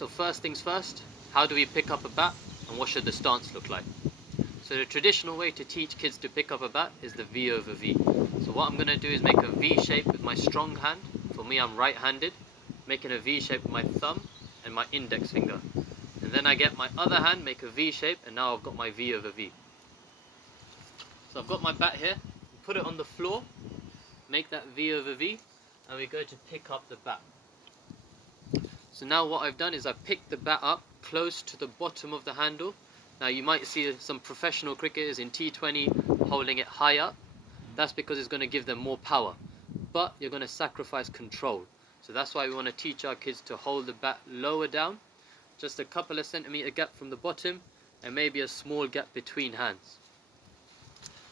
So first things first, how do we pick up a bat and what should the stance look like? So the traditional way to teach kids to pick up a bat is the V over V. So what I'm going to do is make a V shape with my strong hand. For me, I'm right-handed, making a V shape with my thumb and my index finger. And then I get my other hand, make a V shape, and now I've got my V over V. So I've got my bat here, put it on the floor, make that V over V, and we go to pick up the bat. So now what I've done is I've picked the bat up close to the bottom of the handle. Now you might see some professional cricketers in T20 holding it high up. That's because it's going to give them more power. But you're going to sacrifice control. So that's why we want to teach our kids to hold the bat lower down, just a couple of centimeter gap from the bottom, and maybe a small gap between hands.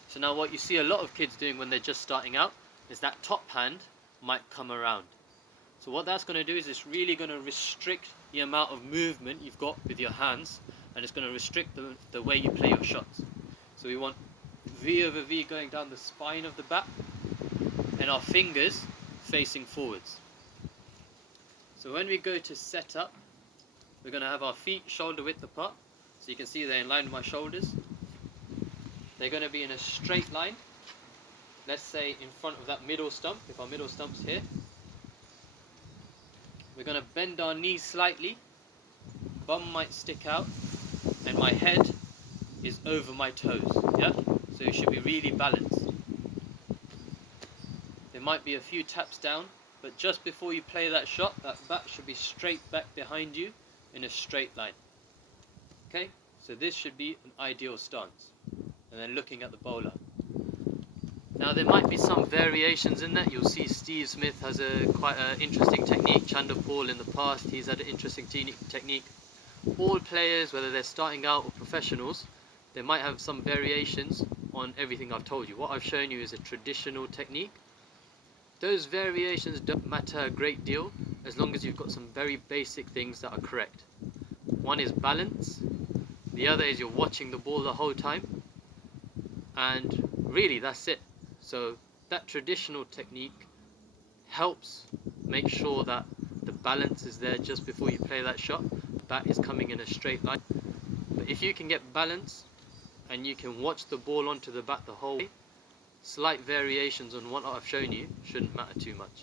So now what you see a lot of kids doing when they're just starting out is that top hand might come around. So what that's going to do is it's really going to restrict the amount of movement you've got with your hands, and it's going to restrict the way you play your shots. So we want V over V going down the spine of the bat and our fingers facing forwards. So when we go to set up, we're going to have our feet shoulder width apart. So you can see they're in line with my shoulders. They're going to be in a straight line. Let's say in front of that middle stump, if our middle stump's here. We're going to bend our knees slightly. Bum might stick out. And my head is over my toes. Yeah? So you should be really balanced. There might be a few taps down, but just before you play that shot, that bat should be straight back behind you in a straight line. Okay? So this should be an ideal stance. And then looking at the bowler. Now there might be some variations in that. You'll see Steve Smith has quite an interesting technique. Chanderpaul in the past, he's had an interesting technique. All players, whether they're starting out or professionals, they might have some variations on everything I've told you. What I've shown you is a traditional technique. Those variations don't matter a great deal as long as you've got some very basic things that are correct. One is balance, the other is you're watching the ball the whole time, and really that's it. So that traditional technique helps make sure that the balance is there just before you play that shot. The bat is coming in a straight line. But if you can get balance and you can watch the ball onto the bat the whole way, slight variations on what I've shown you shouldn't matter too much.